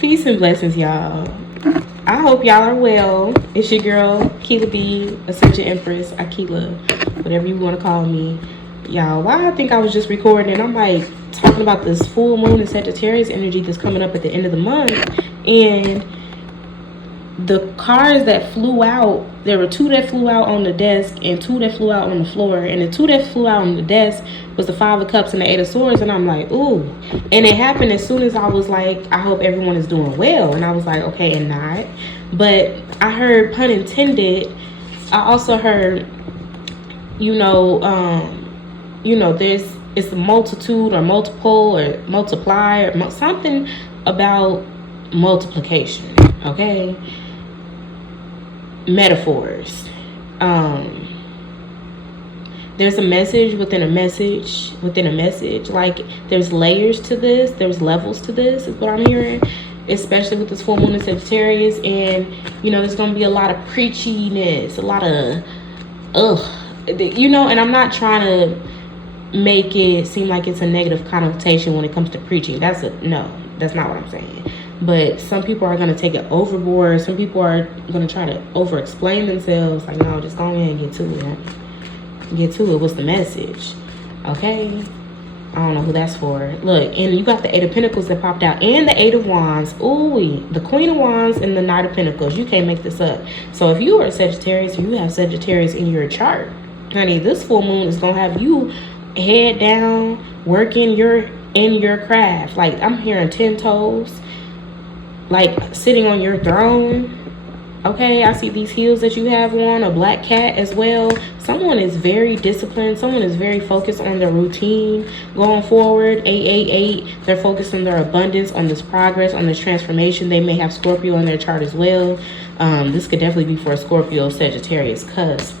Peace and blessings, y'all. I hope y'all are well. It's your girl, Keela B, Ascension Empress, Akila, whatever you want to call me. Y'all, why I think I was just recording and I'm like talking about this full moon and Sagittarius energy that's coming up at the end of the month. And the cards that flew out, there were 2 that flew out on the desk and 2 that flew out on the floor. And the 2 that flew out on the desk was the 5 of Cups and the 8 of Swords. And I'm like, ooh. And it happened as soon as I was like, I hope everyone is doing well. And I was like, okay, and not. But I heard, pun intended, I also heard, there's, it's a multitude or multiple or multiply or something about multiplication, okay? Metaphors. There's a message within a message within a message. Like, there's layers to this, there's levels to this, is what I'm hearing, especially with this full moon in Sagittarius. And there's gonna be a lot of preachiness, a lot of and I'm not trying to make it seem like it's a negative connotation when it comes to preaching. That's not what I'm saying. But some people are going to take it overboard. Some people are going to try to over-explain themselves. Like, no, just go ahead and get to it. Get to it. What's the message? Okay? I don't know who that's for. Look, and you got the 8 of Pentacles that popped out. And the 8 of Wands. Ooh, the Queen of Wands and the Knight of Pentacles. You can't make this up. So if you are a Sagittarius or you have Sagittarius in your chart, honey, this full moon is going to have you head down, working in your craft. Like, I'm hearing 10 toes. Like, sitting on your throne. Okay, I see these heels that you have on, a black cat as well. Someone is very disciplined. Someone is very focused on their routine going forward. 888, they're focused on their abundance, on this progress, on this transformation. They may have Scorpio in their chart as well. This could definitely be for a Scorpio Sagittarius cusp.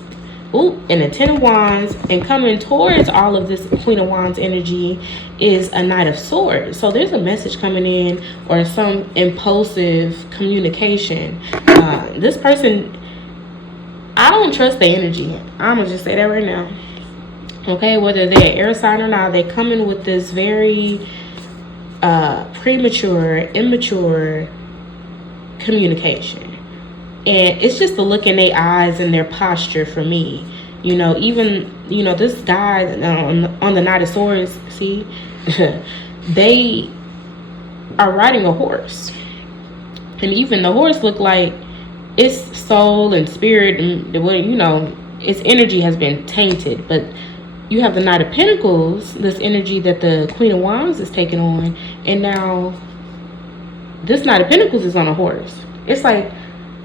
Ooh, and the 10 of Wands, and coming towards all of this Queen of Wands energy is a Knight of Swords. So there's a message coming in or some impulsive communication. This person, I don't trust the energy. I'm going to just say that right now. Okay, whether they're an air sign or not, they come in with this very premature, immature communication. And it's just the look in their eyes and their posture for me. This guy on the Knight of Swords, see, they are riding a horse. And even the horse look like its soul and spirit and its energy has been tainted. But you have the Knight of Pentacles, this energy that the Queen of Wands is taking on. And now this Knight of Pentacles is on a horse. It's like,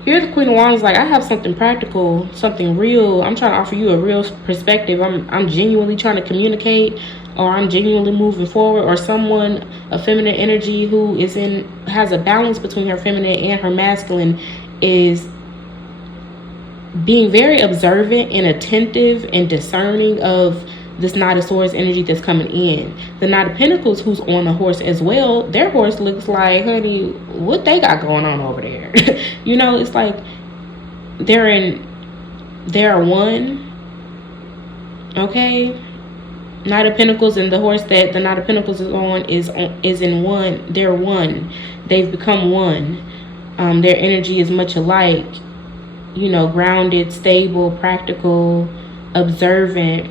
here the Queen of Wands is like, I have something practical, something real. I'm trying to offer you a real perspective. I'm genuinely trying to communicate, or I'm genuinely moving forward, or someone, a feminine energy who has a balance between her feminine and her masculine, is being very observant and attentive and discerning of this Knight of Swords energy that's coming in. The Knight of Pentacles, who's on a horse as well, their horse looks like, honey, what they got going on over there? It's like they're one. Okay? Knight of Pentacles and the horse that the Knight of Pentacles is in one. They're one. They've become one. Their energy is much alike. Grounded, stable, practical, observant.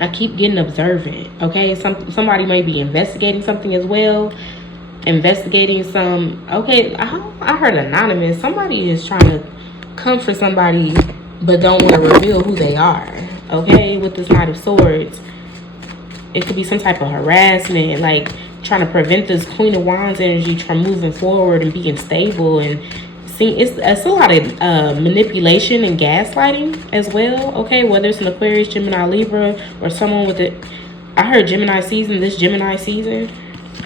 I keep getting observant, okay? Somebody may be investigating something as well. Okay, I heard anonymous. Somebody is trying to come for somebody but don't want to reveal who they are, okay? With this Knight of Swords. It could be some type of harassment, like trying to prevent this Queen of Wands energy from moving forward and being stable. And it's a lot of manipulation and gaslighting as well, okay? Whether it's an Aquarius, Gemini, Libra, or someone with it. I heard Gemini season, this Gemini season,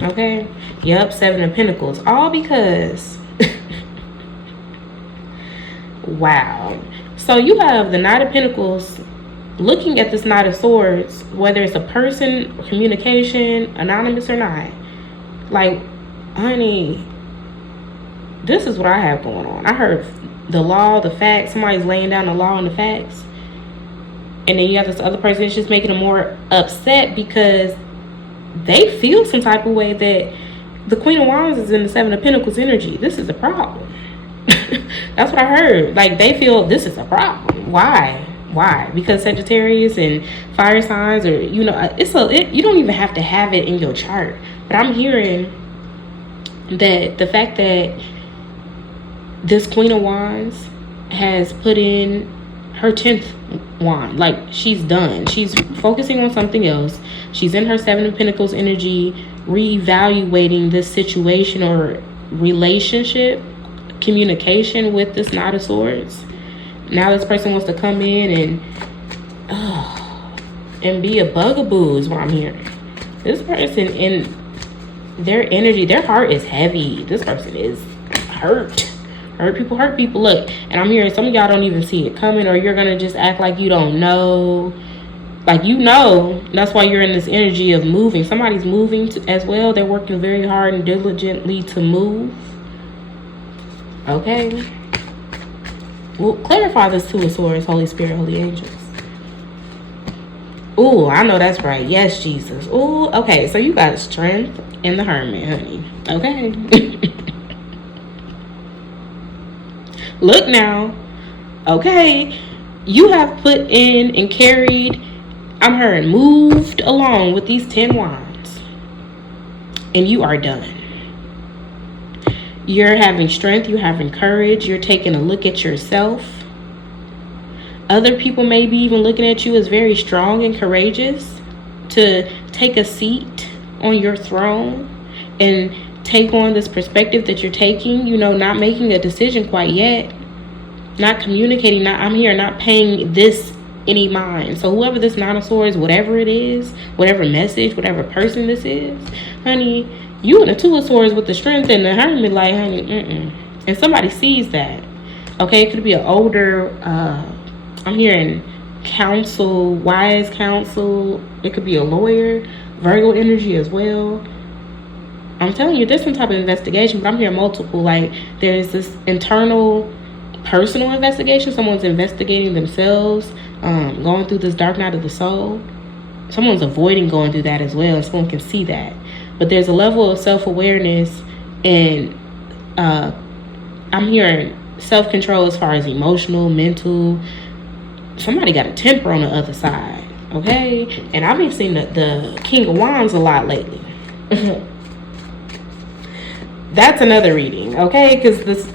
okay? Yep, 7 of Pentacles. All because, wow. So you have the Knight of Pentacles looking at this Knight of Swords, whether it's a person, communication, anonymous or not. Like, honey, this is what I have going on. I heard the law, the facts. Somebody's laying down the law and the facts. And then you have this other person that's just making them more upset because they feel some type of way that The Queen of Wands is in the Seven of Pentacles energy. This is a problem. That's what I heard. Like, they feel this is a problem. Why? Because Sagittarius and fire signs, or you don't even have to have it in your chart. But I'm hearing that the fact that this Queen of Wands has put in her 10th wand, like, she's done. She's focusing on something else. She's in her Seven of Pentacles energy, reevaluating this situation or relationship, communication with this Knight of Swords. Now this person wants to come in and be a bugaboo is what I'm hearing. This person, in their energy, their heart is heavy. This person is hurt. Hurt people. Look, and I'm hearing some of y'all don't even see it coming, or you're gonna just act like you don't know. Like, that's why you're in this energy of moving. Somebody's moving as well. They're working very hard and diligently to move. Okay. Well, clarify this Two of Swords, Holy Spirit, Holy Angels. Ooh, I know that's right. Yes, Jesus. Ooh, okay. So you got strength in the Hermit, honey. Okay. Look now. Okay. You have put in and carried, I'm hearing, moved along with these 10 wands. And you are done. You're having strength. You're having courage. You're taking a look at yourself. Other people may be even looking at you as very strong and courageous to take a seat on your throne and take on this perspective that you're taking, not making a decision quite yet, not communicating, not paying this any mind. So whoever this Nine of Swords, whatever it is, whatever message, whatever person this is, honey, you and the Two of Swords with the strength and the Hermit, like, honey, and somebody sees that. Okay, it could be an older, I'm hearing counsel, wise counsel. It could be a lawyer, Virgo energy as well. I'm telling you, there's some type of investigation, but I'm hearing multiple. Like, there's this internal personal investigation. Someone's investigating themselves, going through this dark night of the soul. Someone's avoiding going through that as well, and someone can see that. But there's a level of self-awareness and I'm hearing self-control as far as emotional, mental. Somebody got a temper on the other side, okay? And I've been seeing the King of Wands a lot lately. That's another reading, okay? Because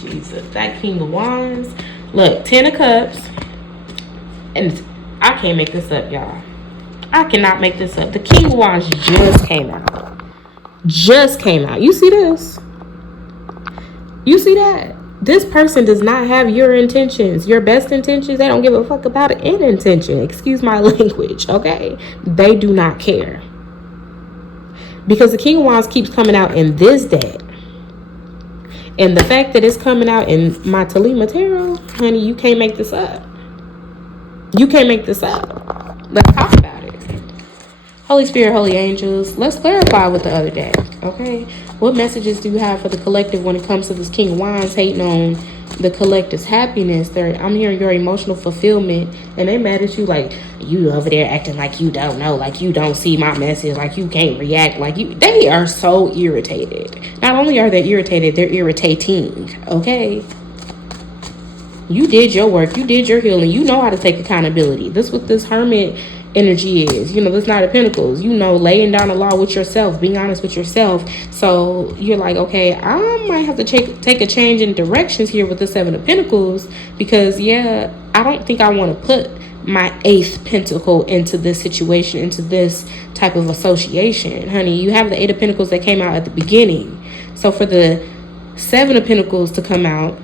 Jesus, that King of Wands. Look, 10 of Cups. And I can't make this up, y'all. I cannot make this up. The King of Wands just came out. You see this? You see that? This person does not have your intentions, your best intentions. They don't give a fuck about an intention. Excuse my language, okay? They do not care. Because the King of Wands keeps coming out in this deck. And the fact that it's coming out in my Talima Tarot, honey, you can't make this up. You can't make this up. Let's talk about it. Holy Spirit, Holy Angels, let's clarify with the other deck, okay? What messages do you have for the collective when it comes to this King of Wands hating on the collective's happiness? I'm hearing your emotional fulfillment, and they mad at you like, you over there acting like you don't know, like you don't see my message, like you can't react, like you. They are so irritated. Not only are they irritated, they're irritating, okay? You did your work. You did your healing. You know how to take accountability. This is what this Hermit energy is. This Knight of Pentacles. Laying down the law with yourself, being honest with yourself. So you're like, okay, I might have to take a change in directions here with the Seven of Pentacles, because I don't think I want to put my 8th pentacle into this situation, into this type of association. Honey, you have the 8 of Pentacles that came out at the beginning. So for the 7 of Pentacles to come out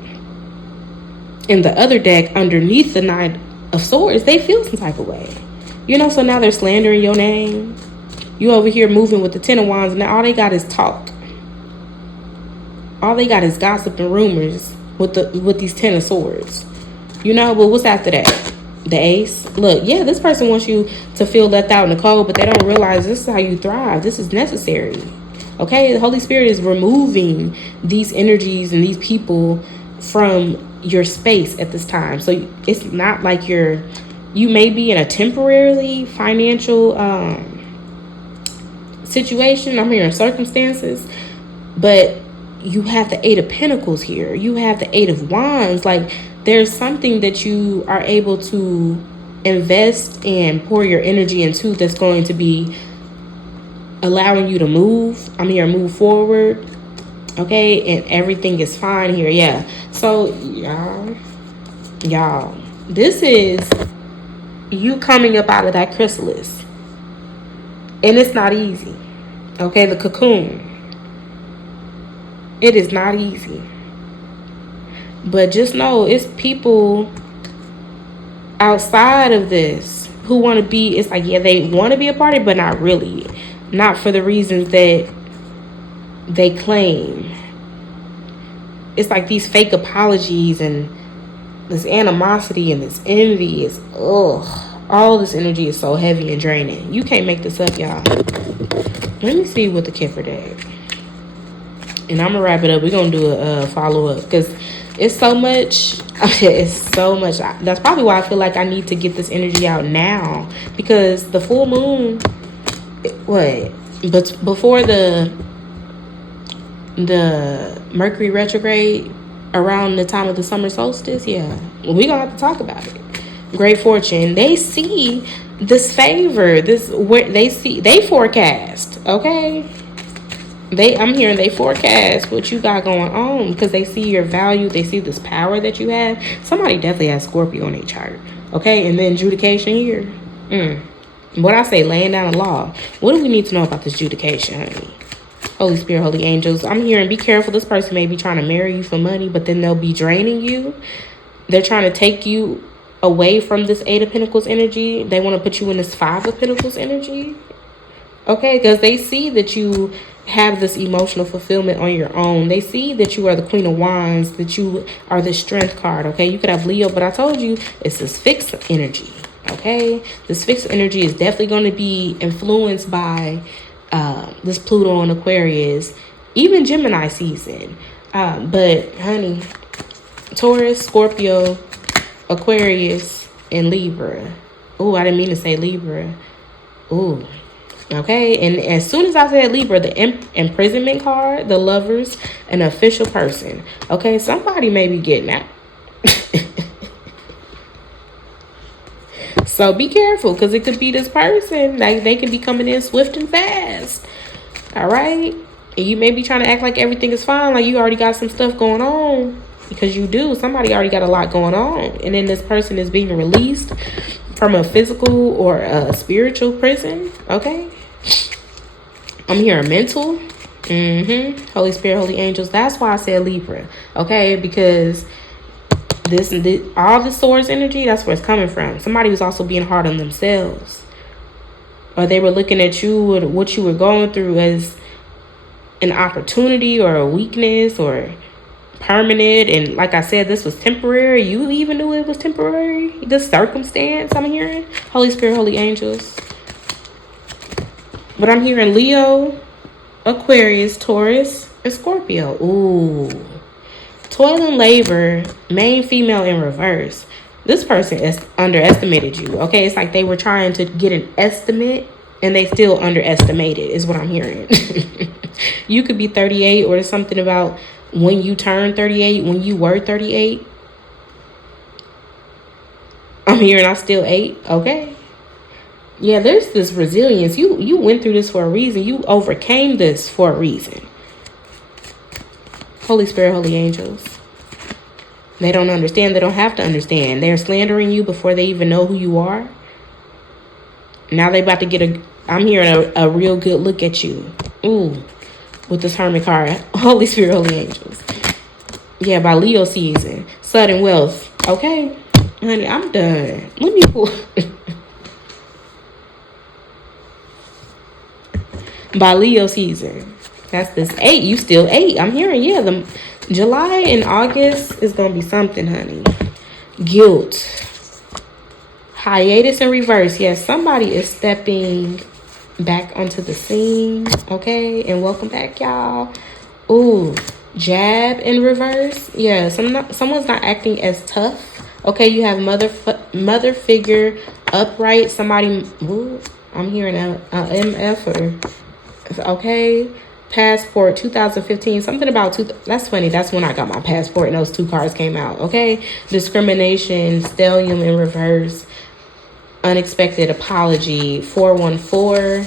in the other deck underneath the Knight of Swords, they feel some type of way. So now they're slandering your name. You over here moving with the 10 of Wands, and now all they got is talk. All they got is gossip and rumors with these 10 of Swords. But what's after that? The Ace. Look, this person wants you to feel left out in the cold, but they don't realize this is how you thrive. This is necessary. Okay? The Holy Spirit is removing these energies and these people from your space at this time. So it's not like you may be in a temporarily financial situation. I'm hearing circumstances. But you have the Eight of Pentacles here. You have the Eight of Wands. Like, there's something that you are able to invest and pour your energy into that's going to be allowing you to move. I'm here, move forward. Okay, and everything is fine here. Yeah. So, y'all, this is you coming up out of that chrysalis. And it's not easy. Okay, the cocoon. It is not easy. But just know it's people outside of this who want to be, it's like, yeah, they want to be a party, but not really. Not for the reasons that they claim. It's like these fake apologies and this animosity and this envy is, all this energy is so heavy and draining. You can't make this up, y'all. Let me see what the Kipper did. And I'm going to wrap it up. We're going to do a follow-up because it's so much. It's so much. That's probably why I feel like I need to get this energy out now. Because the full moon, but before the Mercury retrograde, around the time of the summer solstice, we're going to have to talk about it. Great fortune. They see this favor. They forecast, okay? I'm hearing they forecast what you got going on because they see your value. They see this power that you have. Somebody definitely has Scorpio on their chart. Okay, and then adjudication here. What I say, laying down a law. What do we need to know about this adjudication, honey? Holy Spirit, holy angels. I'm hearing be careful. This person may be trying to marry you for money, but then they'll be draining you. They're trying to take you away from this Eight of Pentacles energy. They want to put you in this Five of Pentacles energy. Okay, because they see that you have this emotional fulfillment on your own. They see that you are the Queen of Wands, that you are the Strength card. Okay, you could have Leo, but I told you it's this fixed energy. Okay, this fixed energy is definitely going to be influenced by this Pluto and Aquarius, even Gemini season. But honey, Taurus, Scorpio, Aquarius, and Libra. Oh, I didn't mean to say Libra. Oh, okay. And as soon as I said Libra, the imprisonment card, the Lovers, an official person. Okay, somebody may be getting out. So be careful, because it could be this person. Like, they can be coming in swift and fast. All right? And you may be trying to act like everything is fine, like you already got some stuff going on. Because you do. Somebody already got a lot going on. And then this person is being released from a physical or a spiritual prison. Okay? I'm hearing mental. Holy Spirit, holy angels. That's why I said Libra. Okay? Because all the Swords energy, that's where it's coming from. Somebody was also being hard on themselves. Or they were looking at you and what you were going through as an opportunity or a weakness or permanent. And like I said, this was temporary. You even knew it was temporary. This circumstance I'm hearing. Holy Spirit, holy angels. But I'm hearing Leo, Aquarius, Taurus, and Scorpio. Ooh. Toil and labor, main female in reverse. This person underestimated you. Okay, it's like they were trying to get an estimate and they still underestimated is what I'm hearing. You could be 38 or something about when you turned 38, when you were 38. I'm hearing I still 8. Okay. Yeah, there's this resilience. You went through this for a reason. You overcame this for a reason. Holy Spirit, holy angels. They don't understand. They don't have to understand. They're slandering you before they even know who you are. Now they about to get I'm hearing a real good look at you. Ooh, with this Hermit card. Holy Spirit, holy angels. Yeah, by Leo season. Sudden wealth. Okay, honey, I'm done. Let me pull. By Leo season. That's this 8. You still 8. I'm hearing, the July and August is going to be something, honey. Guilt. Hiatus in reverse. Yes, somebody is stepping back onto the scene. Okay, and welcome back, y'all. Ooh, jab in reverse. Yeah, someone's not acting as tough. Okay, you have mother figure upright. Somebody, I'm hearing a MF or Okay. Passport 2015, something about that's funny, that's when I got my passport and those two cards came out. Okay. Discrimination, stellium in reverse, unexpected apology, 414,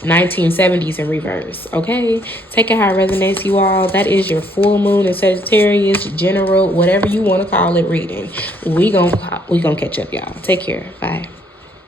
1970s in reverse. Okay, take it how it resonates, you all. That is your full moon in Sagittarius, general, whatever you want to call it, reading. We gonna catch up, y'all. Take care. Bye.